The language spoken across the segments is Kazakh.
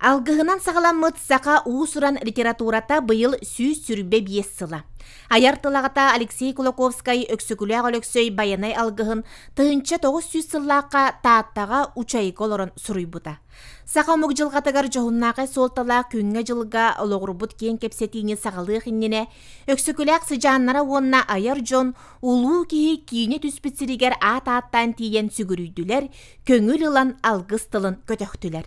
Алгыгынан сағаламмыт сақа уусуран литературата быйыл сүүс сүрбе биес сыла. Аяртылағата Алексей Кулаковскай өксүкүләг өлөксөй баянай алгыгын тыынча 900 сыллаққа тааттаға учайық олорын суруйбута. Сақа мұг жылғатыгар жоғыннақы солтала күнге жылға олоғырбут кен кепсетине сағалығы иннене, өксүкүләг сыжаннара онна аяр жон улуу кихи кийіне түспітсірігер ат-аттан тиен сүгірүйділер, көңіл ылан алгыстылын көтөктүлер.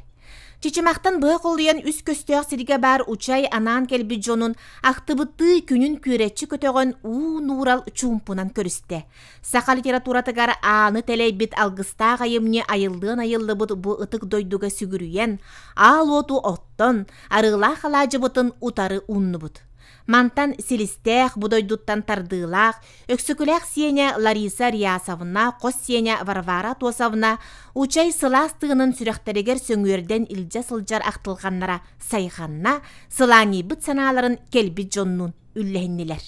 Чичимақтан бұғы қолыян үс көстөк сирге бар учай анан келбі жонун ақтыбытты күнін көретчі көтөғын нурал чумпунан көрісті. Сақа литературатыгар аны тәлейбіт алгыста ғайымне айылдың бұд бұ ытық дойдуға сүгірүйен, ал оту оттон, арыла қалажы бұтын утары унны бұд. Мантан селистех будойдуттан тардылах, өксүкүлэх сеня Лариса Риясовна, қос сеня Варвара Тосовна, учай сыластығының сүректерегер сөңөрден илже сылжар ақтылғаннара сайғанна, сылани бұт саналарын келбі жоннун үлләхіннелер.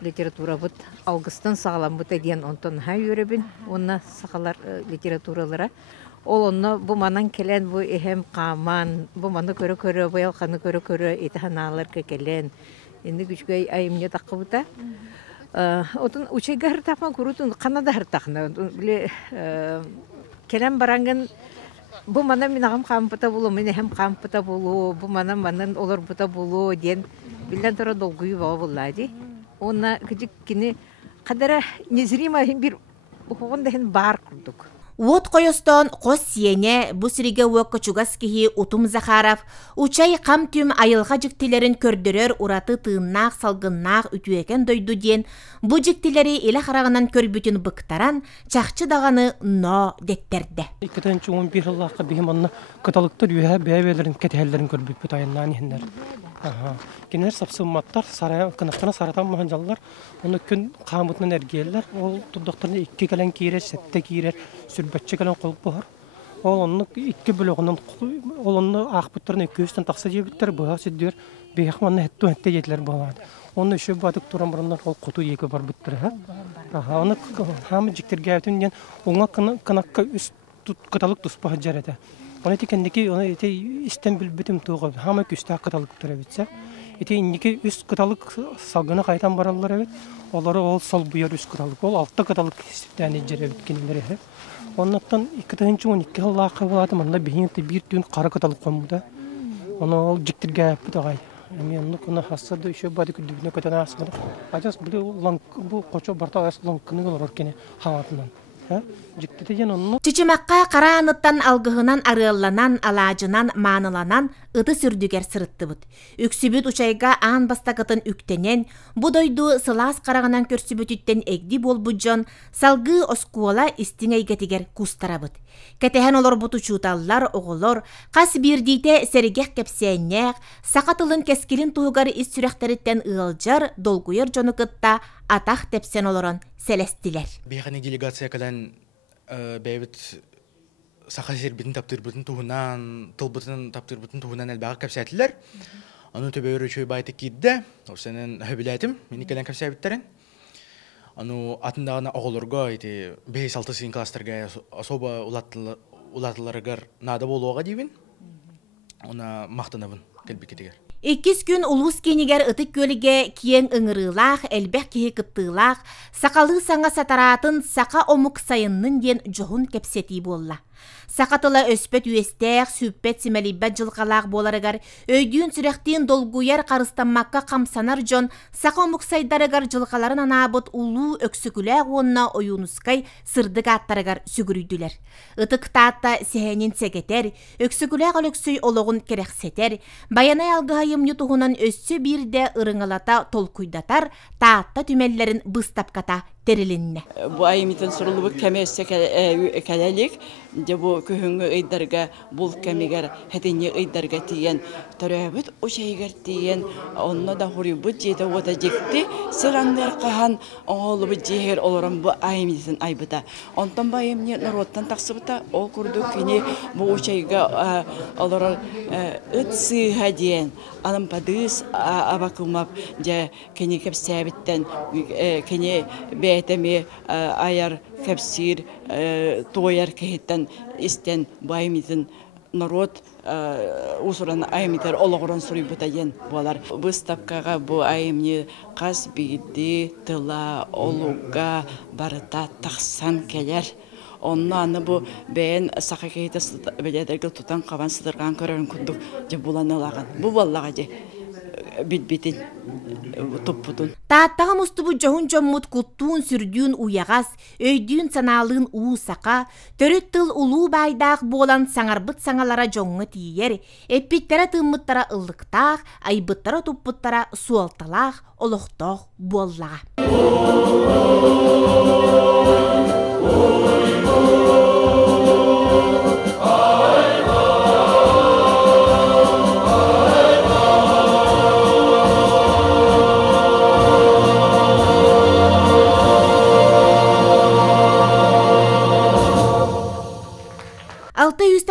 Литература бұт алгыстан сағалам бұт әден онтон ха өребін, онна сағалар литературалара. Ол онна бұ манан келен бұ эхем қаман, бұ маны көрі-көрі, бұ ялқаны көрі-көрі, етіханалар кекелен. Енді күшкөй айымне таққы бұта. Отын учайға хыртақман көрітін қанада хыртақына. Келен бараңын бұ мана мен ағам қампыта болу, мен әхем қампыта болу, бұ мана манын олар бұта болу, ден білден тұра долгүйі бау болады. Онна күшік кені қадара незірим айын бір ұқуғын бар күрдік. Уот қойостон қос сиене бұсыриге уөккі чугас кихи Утум Захаров учай қам түм айылға жіктелерін көрдірер ураты тыыннақ салғыннақ үтуекен дойду ден бұ жіктелері елі қарағынан көрбүтін бұқтаран чақчы дағаны но деттерді. 2011 жыллаққа бейім онына каталықтар үйе бәйбелерін кәтәлерін көрбүт бұт айыннан ехіндер. Кенер сапсыматтар кынақтана саратан маған жалылар, оны күн қамытынан әргелер, ол тұдықтарына 2 кәлен кейрер, 7 кейрер, сүрбәтші кәлен қолып бұғар. Ол оны 2 бөліғынан, ол оны ақпыттарына 200-тен тақса жебіттер бұға сөйдер, бейхманына әтті жетілер бұғалады. Оны үші бадық тұран бұрындар ол құту екі бар бұттыр. Оны хамы жіктерге әйтінден, оңа қанаққа үст қыталық тұспағы жар әді. Оны текендеки оны ете истен билбитим туга хама күстә кыталык тура битсә. Ете иннеке үс кыталык салгыны кайтан бараллар бит. Олары ол сол буяр үс кыталык. Ол алты кыталык истәне җире биткенләре һәм. Оннан 2-12 еллакка булады монда бинте бир түн кара кыталык комда. Оны ол җиктергә битагай. Мен оны хасады еще бады күдүгне көтәнә асмады. Ажас бу кочо барта аслан кыныгылар оркене хаватынан. Чичимаққа қараныттан алғығынан арыланан, алажынан, маныланан, ыты сүрдігер сырытты бұд. Үксібіт учайға аң бастақытын үктенен, бұдойду сылас қарағынан көрсібіттен эгди бол бұджон, салғы оскуола истің әйгетігер кустара бұд. Кәтәхен олар бұты чуталлар, оғылар, қас бірдейте сәрігек кепсейнеғ, сақатылын кескелін туғар ис сүрәқтеріттен ұғылжар, долгуер жоны кытта атақ тепсен оларын сәлестілер. Бейханы делегация кәлән бәйбіт сақа сербетін таптырбытын туғынан, тылбытын таптырбытын туғынан әлбәға кәпсәтілер. Аны төбе өрөчөй байты кейді, осының хөбіләтім, мені кәлән кәпсәбіттерін. Аны атындағына оғылырға, бейс 6 кластарға особа улатыларығар нада болуға дейбін. Она мақтанабын кәлбі кетегер. 2 күн улус кенегер ытык көліге киен ыңырылақ, әлбәк кеге кыттылақ, сақалы саңа сатаратын сақа омук сайынның ден жоғын кепсети болла. Сақатыла өспет үйестәк, сүппет симелибет жылғалақ боларығар, өйдүйін сүректен долгуяр қарыстанмаққа қамсанар жон, сақа мұқсайдарығар жылғаларын анабыт улу өксүкіләк онына ойунускай сырдық аттарығар сүгірүйділер. Үтік таатта сәйенен сәгетер, өксүкіләк өліксүй олығын керексетер, баянай алғайым нютуғынан өссі бірде ырыңалата толкуйдатар, таатта түмеллерін бұстапката терилинне. Бу айымитын сұрылы кәмесі кәләлік, де бу көңі ұйдарға бұл кәмегер хәтіне ұйдарға тиен түрәбіт ұшайгер тиен онына да құры бұд жеді ода жекті сырандар қахан оңылы бұд жегер оларым бу айымитын айбыта. Онтан байымне народтан тақсыбыта ол күрді күне бу ұшайға олар ұт сыға дейін аным падыз абакылмап жа кене кәпсәбіттен кене бәйтәме аяр кәпсир тояр кәйттен истен байымитын народ усуран айымитер ологорон сурибутайен болар. Выставкага бу айымни кас биди тыла олуга барыта тахсан келер. Онна аны бу бәйін сақа кейті бәледерге тұтан қаван сыдырған көрерін күндік же буланылаган. Бу боллаға же бит-битин туппутун. Тааттаға мұстыбы жоғын жоммут куттуын сүрдүүн уяғас, өйдүүн саналын уусақа, төрөт тыл улуу байдақ болан саңарбыт саңалара жоңғы тиер, эппиттері тыммыттара ыллықтақ, айбыттара туппуттара суалталақ, олықтоқ боллаға.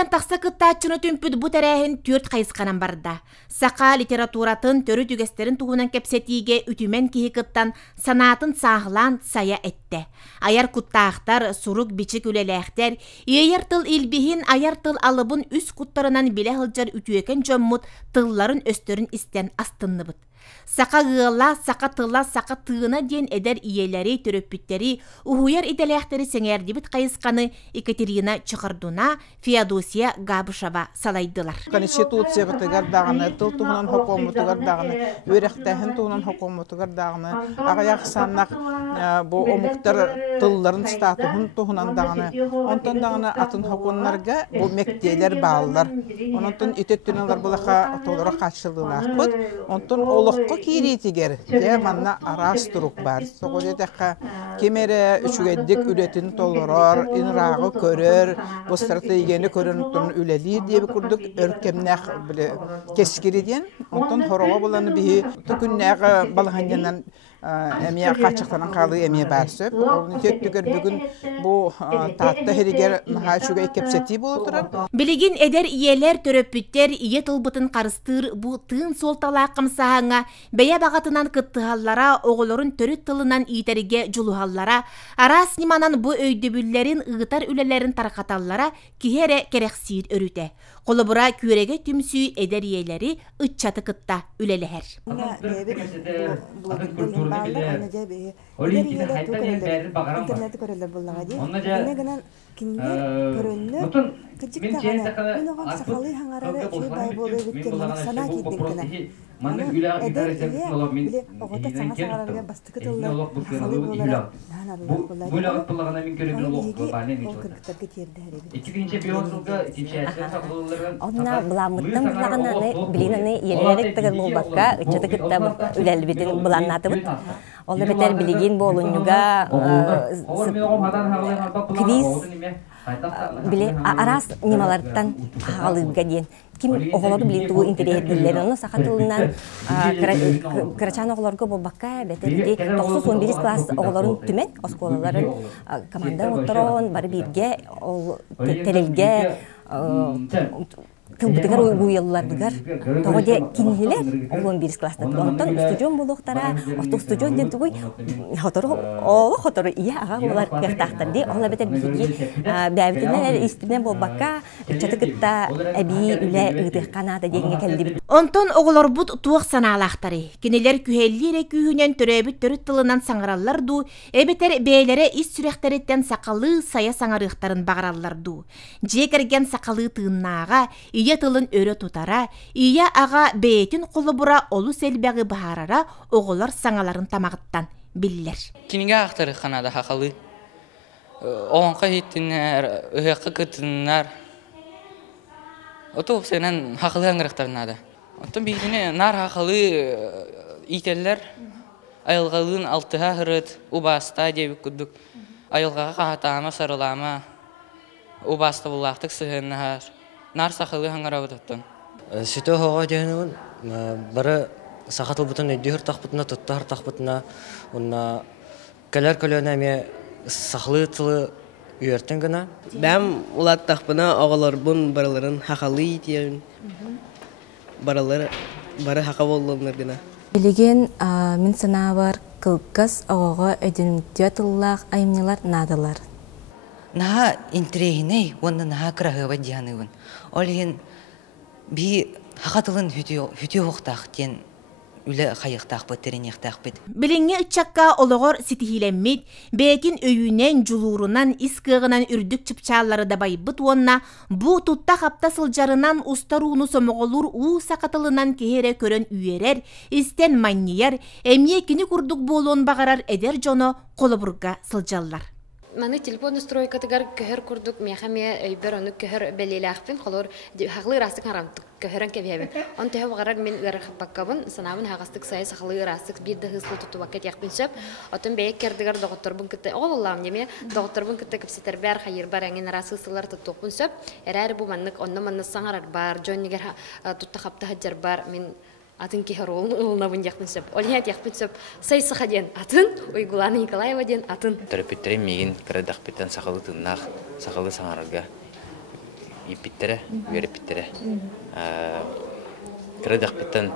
Тақса кыттаачыны түмпүд бұ тәрәхін төрт қайысқанан барда. Сақа литературатын төрі түгестерін туғынан кепсетиге үтімен кейі кыттан санатын сағылан сая әтті. Аяр куттақтар, сурук бичік үлеләқтер, ейер тыл илбихин аяр тыл алыбын үс куттарынан біле хылжар үтіекен жоммут тылларын өстөрін істен астынны бұд. Сақа ғыла, сақа тыла, сақа тыына ден эдер иелері, төрөппүттері, ухуяр иделяқтері сеңердебіт қайысқаны Екатерина Чықырдуна, Феодосия Габышева салайдылар. Конституция бұтығар дағыны, тыл туғынан хокомутығар дағыны, өректәхін туғынан хокомутығар дағыны, ағаяқ саннақ бұл омуқтар тылларын статуғын туғынан дағыны, онтан дағыны атын хоконларға бұл мектейлер бағылар. Онтан үтеттінілер бұлақа толыра қачылылар бұд, онтан олыққы киретігер, манна арас тұрук бар. Соғыр едеққа кемері үшігеддік үлетін толырар, инрағы көрір, бұстарты егені көрінуттың үлелер деп күрдік өркемнәқ кескереден. Онтан хороға боланы бейі түкіннәғы балығаннан әмия қачықтанын қалы әмия бәрсіп. Оны теттігер бүгін бұл татты херігер наға үшіге кепсети бұл тұрар. Білеген әдер иелер төрөппіттер ие тылбытын қарыстыр бұл тыын сол талақым сағаңа бәйе бағатынан кыттығаллара оғылырын төріт тылынан иетерге жұлуғаллара арас ниманан бұл өйдөбүллерін ұғытар үлелерін тарқаталлара кихере керексейд өріте. Қолыбыра күреге түмсүй әдер иелері ұтчаты кытта үлелер. интернет көрөлөр буллага ди. Эне гынан кинилер көрөннөр. Кычыктагана мен огон сакалы хаңарары чүй бай болуп өткөн сана кийдик гана. Манын гүлө интернет болуп мен огота саңа бастыкы тыллар. Сакалы болар. Гүлө буллагана мен көрөбүр лок бален ичи. Ичигинче биосылга ичичэсе сакалыларын. Онна буламыттын буллаганы билинени елерек тегер болбакка ычыты кытта үлелбитин буланнатыбыт. Ол бетер билигин болунюга квиз биле арас нималардан халыга ден ким оголоду билин тугу интернеттелерин сакатылынан крачан оголорго болбакка бетер 9-11 класс оголорун түмен осколаларын команда отторон бары бирге телелге Кымбытыгар уйыллардыгар, тоғыде кинелер, олуын біріс класты. Онтан студион болуқтара, осты студион ден тугуй, хотору ия аға олар кықтақтар де, ола бетер бігі бәбітінен істінен болбаққа, чаты кытта әбі үлі ұйдық қанады дегенге кәлді біт. Онтан оғылар бұд туық саналақтары. Кенелер күхеллері күйінен түрәбіт түріт тылынан саңыралар ду, әбетер бәйлері ис сүректереттен сақалы сая саңарықтарын бағаралар ду. Жекерген сақалы тыыннаға, ия тылын өрі тұтара, ия аға бәйтін қолы бұра олу сәлбәғі бағарара оғылар саңаларын тамағыттан білілер. Кенеге ақтары қанада хақалы. Оңқа еттінер, өйеқі күтінер. Оты опсайынан хақалы аңырықтарынады. Оттың бейдіне нар хақалы ителер айылғалығын алтыға ғырыт, убаста дебі күдік. Айылғаға қағатама, сарылама, убаста бұлақтық сығынығар. Нар сақылы хаңара бұтаттын. Сөйті оға дегенуін, бары сақатыл бұтын өйді ғыртақ бұтына, тұтты ғыртақ бұтына, онына кәлер-көлеріне әме сақылы тұлы үйертін гіна. Бәм ұлаттақ бұна оғалар бұн барыларын хақалы етеуін, бары хақа болуыныр гіна. Білеген мен сана бар қылқыз оғаға өдінімтіе тұллақ айымнелар надылар. Наға интерегіней, онда наға қырағы бәдияны өн. Олеген би хакатылын хүтү хоқтақтен үлі қайықтақ бұд, теренектақ бұд. Біліңе ұтчаққа олығыр сетихилеммет, бәкін өйінен, жулурынан, искығынан үрдік чыпчалары да байбыт онна, бұ тұтта қапта сылжарынан ұстаруыны сомығылыр ұу сақатылынан кехере көрін үйерер, істен маннияр, әмие кені күрдік болуын бағарар әдер жоны қолыбырға сылжалар. Маны телефон стройкатыгар көһөр курдук мехаме өйбер оны көһөр белелахпин холор хаглы растык харамтык көһөрөн кебебе он төһө гарар мен гарах баккабын санабын хагастык сайыс хаглы растык бир дэ хыслы туту вакыт якпин сөп отун бек кердигар докторбун кытты оголлам деме докторбун кытты кепситер бер хайыр бар аңин расысылар тутукпун сөп эрәр бу маннык онно манны саңарар бар жоннигер тутта хапта хаҗар бар мен атын кехерол улнабын яқпын сөп. Олият яқпын сөп сайсы хаден атын, Ойгуланы Николаева ден атын. Терапевтерім меген кірдіқ біттен сақалы тыңнақ, сақалы саңарарға еппеттері, верепеттері. Кірдіқ біттен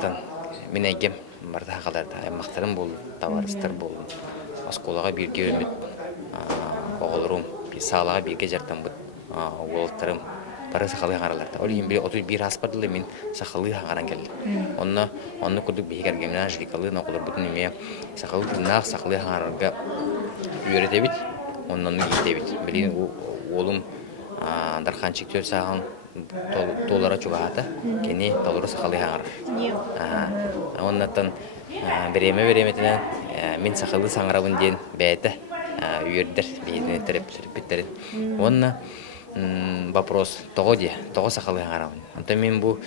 мен әйгем барды хақаларды, аймақтарым бол, таварыстар бол, асколаға бірге өмет, оғылырым, сағалаға бірге жартам бұд, оғылықтарым. Бары сақалы хаңараларда. Ол ең бір аспардылы мен сақалы хаңаран келді. Онны күрдік бейгер гемнан жидикалы нақылыр бұтын еме сақалы тыңнақ сақалы хаңарарға үйерете бит, оннан ете бит. Білін олым дархан чектер сағын толара чуғағата, кені толыры сақалы хаңарар. Оннаттан береметінен мен сақалы саңарабын ден бәйті үйердер бейдіне терапевтерін. Онны вопрос того сақалы хаңарабын. Онта мен бұл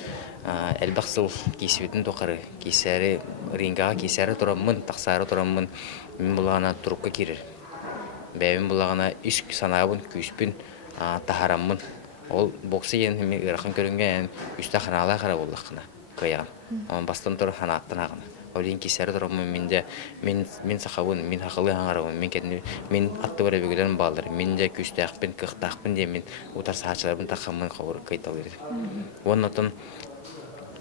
әлбақсыл кейсібетін тоқары, кейсәрі рингаға кейсәрі тұрамын, тақсары тұрамын, мен бұлағына тұрыққа керір. Бәйбін бұлағына үш санабын, күйіспін, тахарамын. Ол боксы ең ұрақын көрінген үшті қанала қара болдақына көйіған. Оның бастан тұры қанаттын ағына. Олин кейсәрі тұрамын, мен сақабын, мен хақылы хаңарабын, мен атты бәрі бөгілерін балдыр, мен де күшті ақпен, қықты ақпен де мен ұтар сағатшыларбын тақамын қауыры қайтал ерді. Оның отын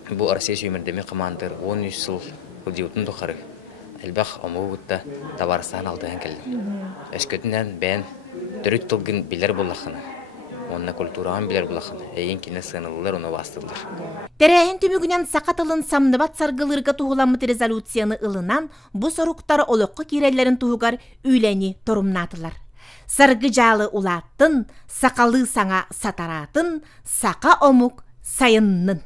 бұл Россия сүймірдеме қамандыр 13 сыл қылдеудің тұқары. Әлбақ омығы бұтта табарыстан алдыған келді. Өскөтінен бән түрік тұлғын білер болақына. Онна культураған білер болақына. Әйін кені сығынылылар, оны бастылыр. Тәрәйін түмігінен сақатылын самныбат сарғылырға тұғыламыт резолюцияны ылынан, бұ соруқтары олыққы керелерін тұғығар үйләні торумнатылар. Сарғы жалы улаттын, сақалы саңа сатаратын, сақа омук сайыннын.